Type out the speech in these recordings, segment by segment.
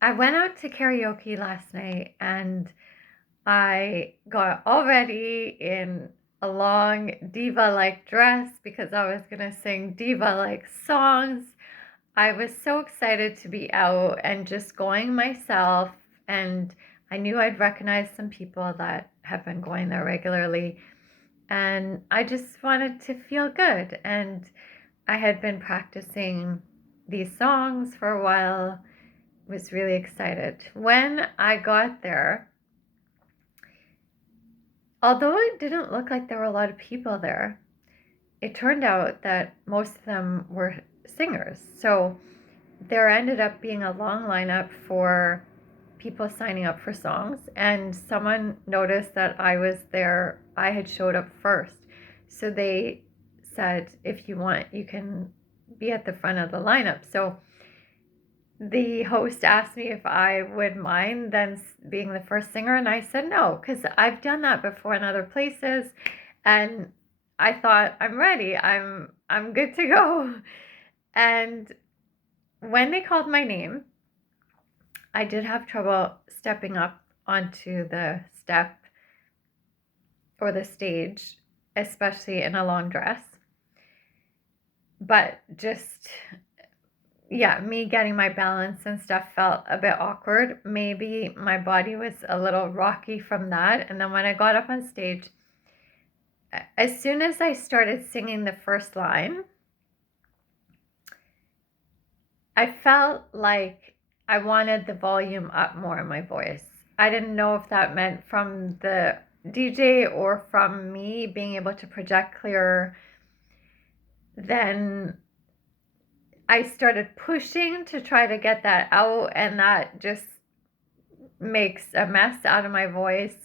I went out to karaoke last night and I got all ready in a long diva-like dress because I was gonna sing diva-like songs. I was so excited to be out and just going myself, and I knew I'd recognize some people that have been going there regularly, and I just wanted to feel good. And I had been practicing these songs for a while, was really excited. When I got there, although it didn't look like there were a lot of people there, it turned out that most of them were singers. So there ended up being a long lineup for people signing up for songs, and someone noticed that I was there. I had showed up first. So they said, if you want, you can be at the front of the lineup. So the host asked me if I would mind then being the first singer, and I said no, because I've done that before in other places, and I thought I'm ready. I'm good to go. And when they called my name, I did have trouble stepping up onto the step or the stage, especially in a long dress. But just, yeah, me getting my balance and stuff felt a bit awkward. Maybe my body was a little rocky from that. And then when I got up on stage, as soon as I started singing the first line, I felt like I wanted the volume up more in my voice. I didn't know if that meant from the DJ or from me being able to project clearer. Then I started pushing to try to get that out, and that just makes a mess out of my voice.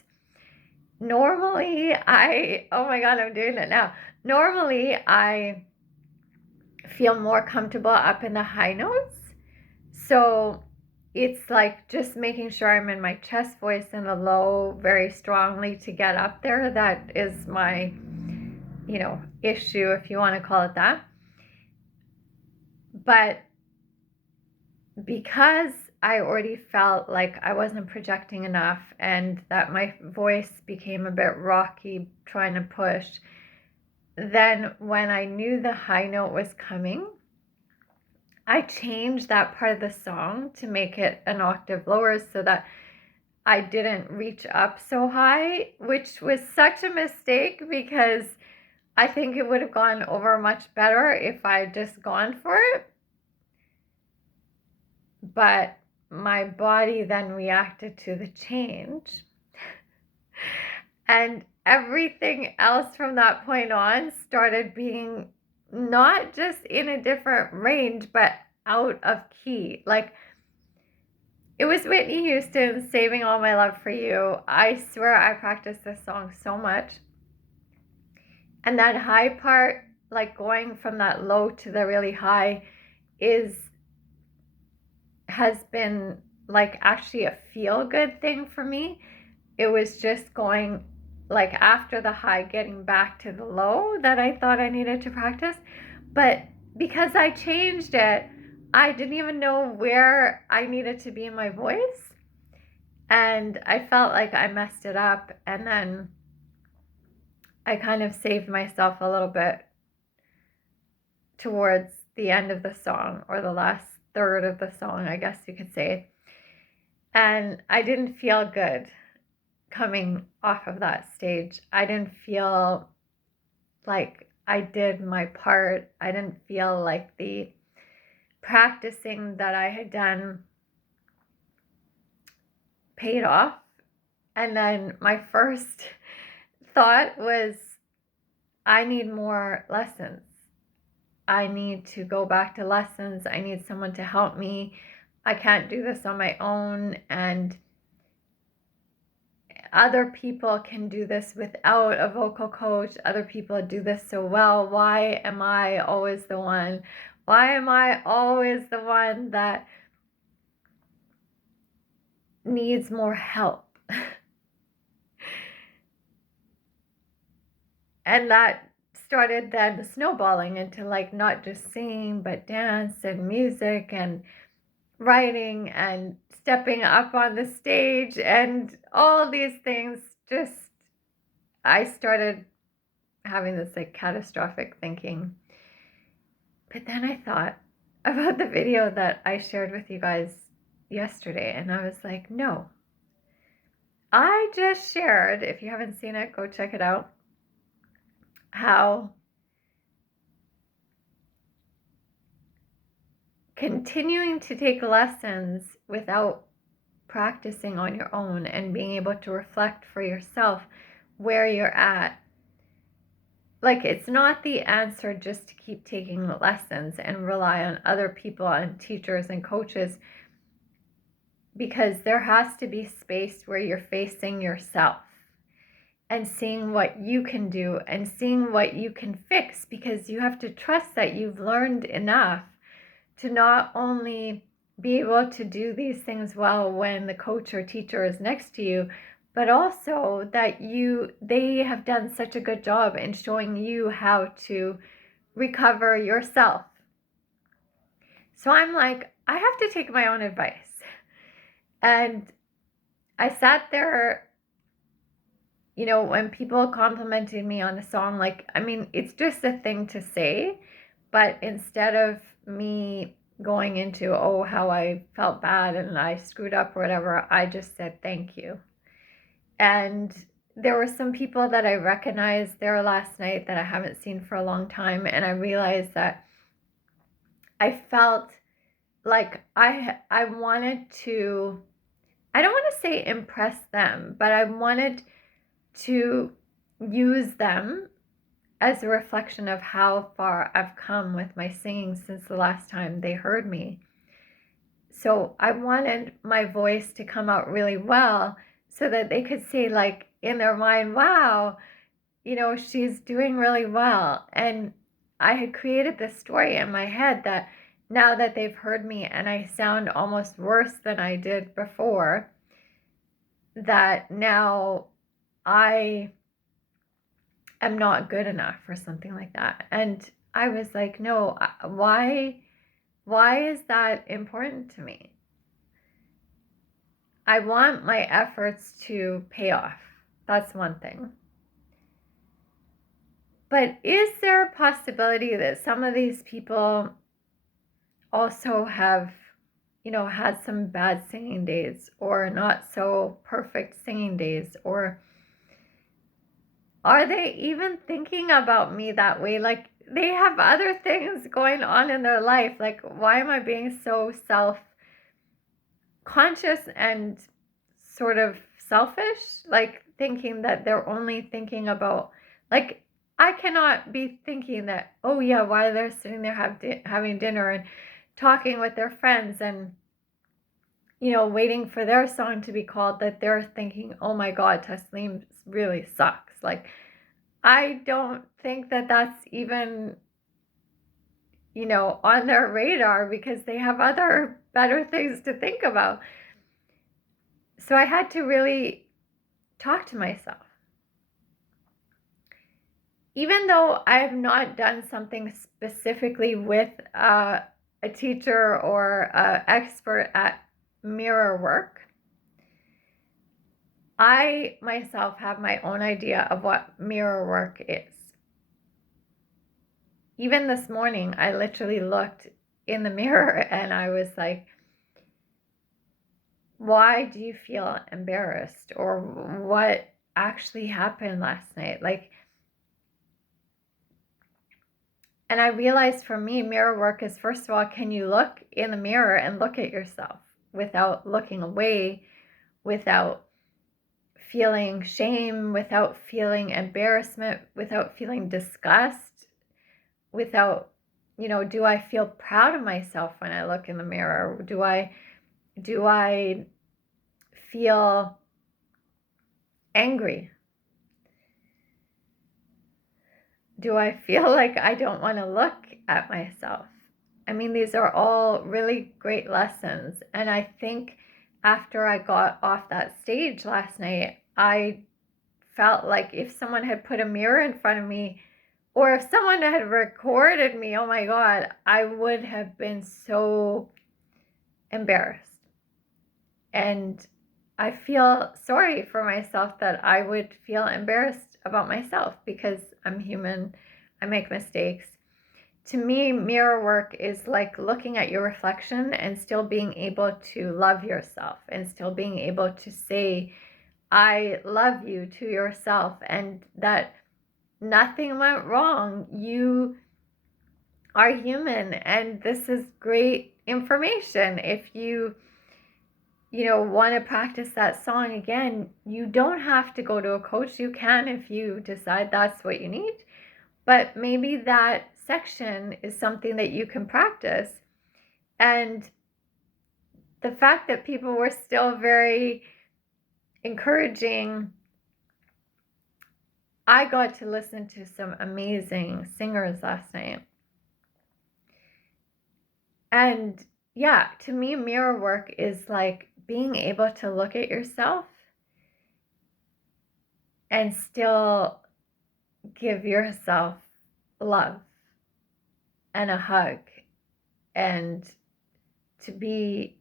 Normally, oh my God, I'm doing it now. Normally, I feel more comfortable up in the high notes. So it's like just making sure I'm in my chest voice and the low very strongly to get up there. That is my, issue, if you want to call it that. But because I already felt like I wasn't projecting enough and that my voice became a bit rocky trying to push, then when I knew the high note was coming, I changed that part of the song to make it an octave lower so that I didn't reach up so high, which was such a mistake because I think it would have gone over much better if I had just gone for it. But my body then reacted to the change. And everything else from that point on started being not just in a different range, but out of key. Like, it was Whitney Houston, Saving All My Love for You. I swear I practiced this song so much. And that high part, like going from that low to the really high, has been like actually a feel good thing for me. It was just going like after the high, getting back to the low that I thought I needed to practice. But because I changed it, I didn't even know where I needed to be in my voice. And I felt like I messed it up. And then I kind of saved myself a little bit towards the end of the song, or the last third of the song, I guess you could say. And I didn't feel good coming off of that stage. I didn't feel like I did my part. I didn't feel like the practicing that I had done paid off. And then my first thought was, I need more lessons. I need to go back to lessons. I need someone to help me. I can't do this on my own. And other people can do this without a vocal coach. Other people do this so well. Why am I always the one? Why am I always the one that needs more help? And that started then snowballing into like not just singing, but dance and music. And writing and stepping up on the stage and all these things, just I started having this like catastrophic thinking. But then I thought about the video that I shared with you guys yesterday, and I was like, no. I just shared, if you haven't seen it, go check it out, how continuing to take lessons without practicing on your own and being able to reflect for yourself where you're at, like, it's not the answer just to keep taking lessons and rely on other people and teachers and coaches, because there has to be space where you're facing yourself and seeing what you can do and seeing what you can fix, because you have to trust that you've learned enough to not only be able to do these things well when the coach or teacher is next to you, but also that they have done such a good job in showing you how to recover yourself. So I'm like, I have to take my own advice. And I sat there, when people complimented me on the song, like, I mean, it's just a thing to say, but instead of me going into, oh, how I felt bad and I screwed up or whatever, I just said thank you. And there were some people that I recognized there last night that I haven't seen for a long time, and I realized that I felt like I wanted to, I don't want to say impress them, but I wanted to use them as a reflection of how far I've come with my singing since the last time they heard me. So I wanted my voice to come out really well so that they could say, like, in their mind, wow, she's doing really well. And I had created this story in my head that now that they've heard me and I sound almost worse than I did before, that now I am not good enough or something like that. And I was like, no, why is that important to me? I want my efforts to pay off. That's one thing. But is there a possibility that some of these people also have, had some bad singing days or not so perfect singing days? Or are they even thinking about me that way? Like, they have other things going on in their life. Like, why am I being so self-conscious and sort of selfish? Like, thinking that they're only thinking about, like, I cannot be thinking that, oh yeah, while they're sitting there having dinner and talking with their friends and, waiting for their song to be called, that they're thinking, oh my God, Tasleem really sucks. Like, I don't think that that's even, on their radar, because they have other better things to think about. So I had to really talk to myself. Even though I have not done something specifically with a teacher or an expert at mirror work, I myself have my own idea of what mirror work is. Even this morning, I literally looked in the mirror and I was like, why do you feel embarrassed? Or what actually happened last night? Like, and I realized for me, mirror work is, first of all, can you look in the mirror and look at yourself without looking away, without feeling shame, without feeling embarrassment, without feeling disgust, without, do I feel proud of myself when I look in the mirror? Do I feel angry? Do I feel like I don't want to look at myself? I mean, these are all really great lessons. And I think after I got off that stage last night, I felt like if someone had put a mirror in front of me, or if someone had recorded me, oh my God, I would have been so embarrassed. And I feel sorry for myself that I would feel embarrassed about myself because I'm human, I make mistakes. To me, mirror work is like looking at your reflection and still being able to love yourself and still being able to say, I love you to yourself, and that nothing went wrong. You are human, and this is great information. If you want to practice that song again, you don't have to go to a coach. You can if you decide that's what you need. But maybe that section is something that you can practice. And the fact that people were still very encouraging, I got to listen to some amazing singers last night. And yeah, to me, mirror work is like being able to look at yourself and still give yourself love and a hug, and to be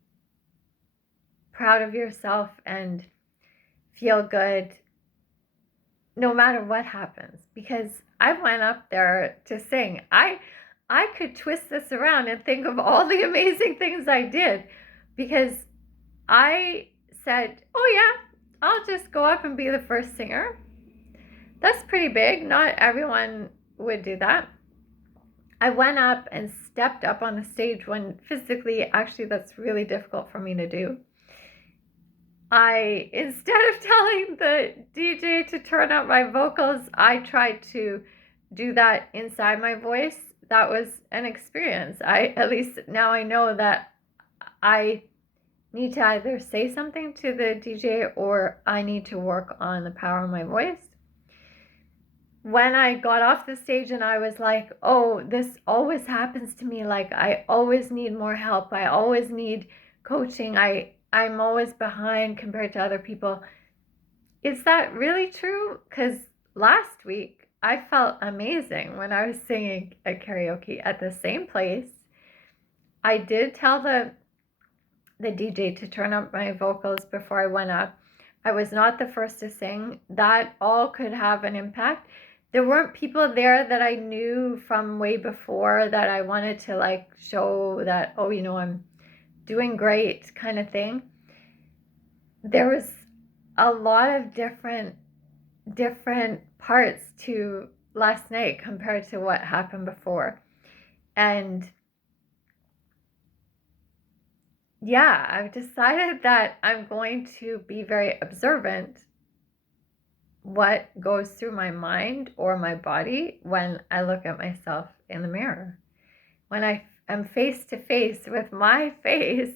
proud of yourself and feel good no matter what happens. Because I went up there to sing. I could twist this around and think of all the amazing things I did, because I said, oh yeah, I'll just go up and be the first singer. That's pretty big. Not everyone would do that. I went up and stepped up on the stage when physically, actually, that's really difficult for me to do. Instead of telling the DJ to turn up my vocals, I tried to do that inside my voice. That was an experience. At least now I know that I need to either say something to the DJ or I need to work on the power of my voice. When I got off the stage and I was like, oh, this always happens to me. Like, I always need more help. I always need coaching. I'm always behind compared to other people. Is that really true? Because last week I felt amazing when I was singing at karaoke at the same place. I did tell the DJ to turn up my vocals before I went up. I was not the first to sing. That all could have an impact. There weren't people there that I knew from way before that I wanted to like show that, oh, I'm doing great kind of thing. There was a lot of different parts to last night compared to what happened before. And yeah, I've decided that I'm going to be very observant what goes through my mind or my body when I look at myself in the mirror. When I am face to face with my face,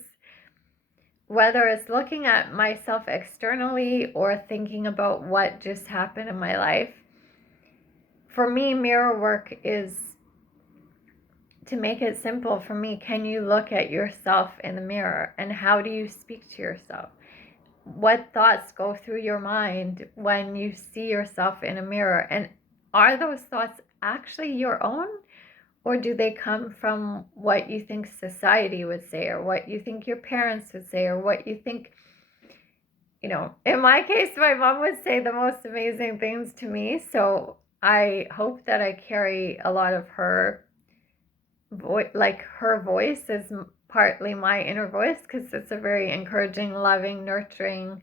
whether it's looking at myself externally or thinking about what just happened in my life, for me, mirror work is, to make it simple for me, can you look at yourself in the mirror and how do you speak to yourself? What thoughts go through your mind when you see yourself in a mirror? And are those thoughts actually your own? Or do they come from what you think society would say, or what you think your parents would say, or what you think, in my case, my mom would say the most amazing things to me. So I hope that I carry a lot of her voice, like her voice is partly my inner voice, because it's a very encouraging, loving, nurturing,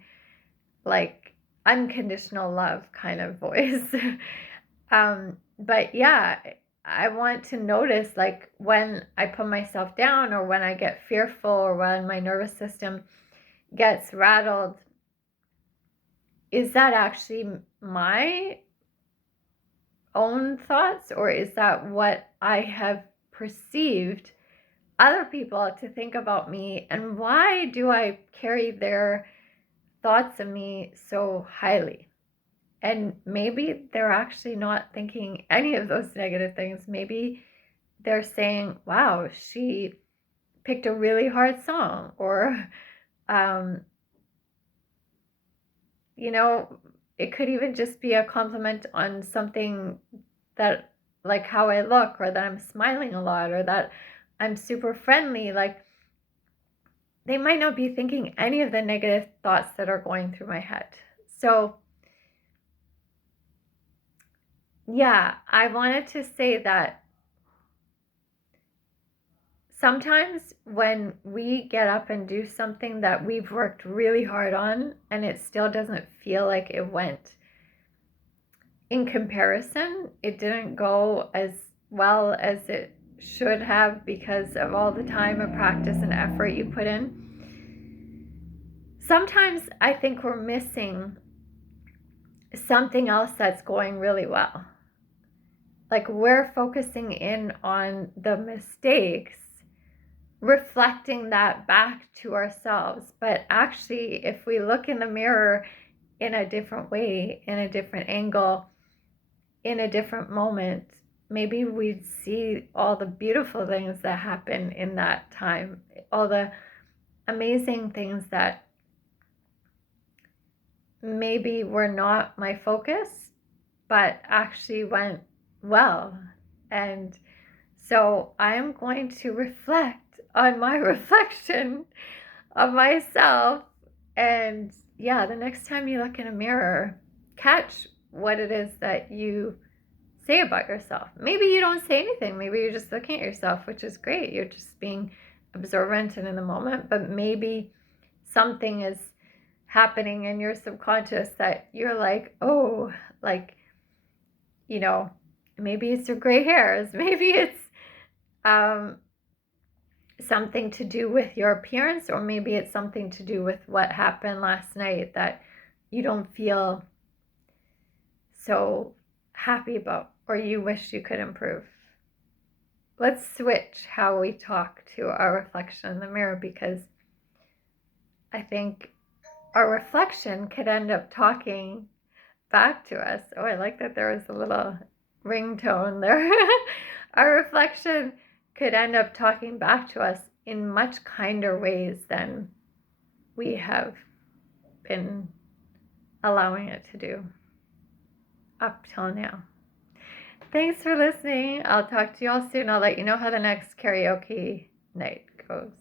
like unconditional love kind of voice. But yeah, I want to notice, like, when I put myself down or when I get fearful or when my nervous system gets rattled, is that actually my own thoughts, or is that what I have perceived other people to think about me? And why do I carry their thoughts of me so highly? And maybe they're actually not thinking any of those negative things. Maybe they're saying, wow, she picked a really hard song, or it could even just be a compliment on something that, like how I look, or that I'm smiling a lot, or that I'm super friendly. Like, they might not be thinking any of the negative thoughts that are going through my head. So yeah, I wanted to say that sometimes when we get up and do something that we've worked really hard on and it still doesn't feel like it went, in comparison, it didn't go as well as it should have because of all the time and practice and effort you put in. Sometimes I think we're missing something else that's going really well. Like we're focusing in on the mistakes, reflecting that back to ourselves. But actually, if we look in the mirror in a different way, in a different angle, in a different moment, maybe we'd see all the beautiful things that happen in that time, all the amazing things that maybe were not my focus, but actually went well. And so I am going to reflect on my reflection of myself. And yeah, the next time you look in a mirror, catch what it is that you say about yourself. Maybe you don't say anything. Maybe you're just looking at yourself, which is great. You're just being observant and in the moment. But maybe something is happening in your subconscious that you're like, oh, like, you know, maybe it's your gray hairs. Maybe it's something to do with your appearance, or maybe it's something to do with what happened last night that you don't feel so happy about, or you wish you could improve. Let's switch how we talk to our reflection in the mirror, because I think our reflection could end up talking back to us. Oh, I like that there was a little ringtone there. Our reflection could end up talking back to us in much kinder ways than we have been allowing it to do up till now. Thanks for listening. I'll talk to you all soon. I'll let you know how the next karaoke night goes.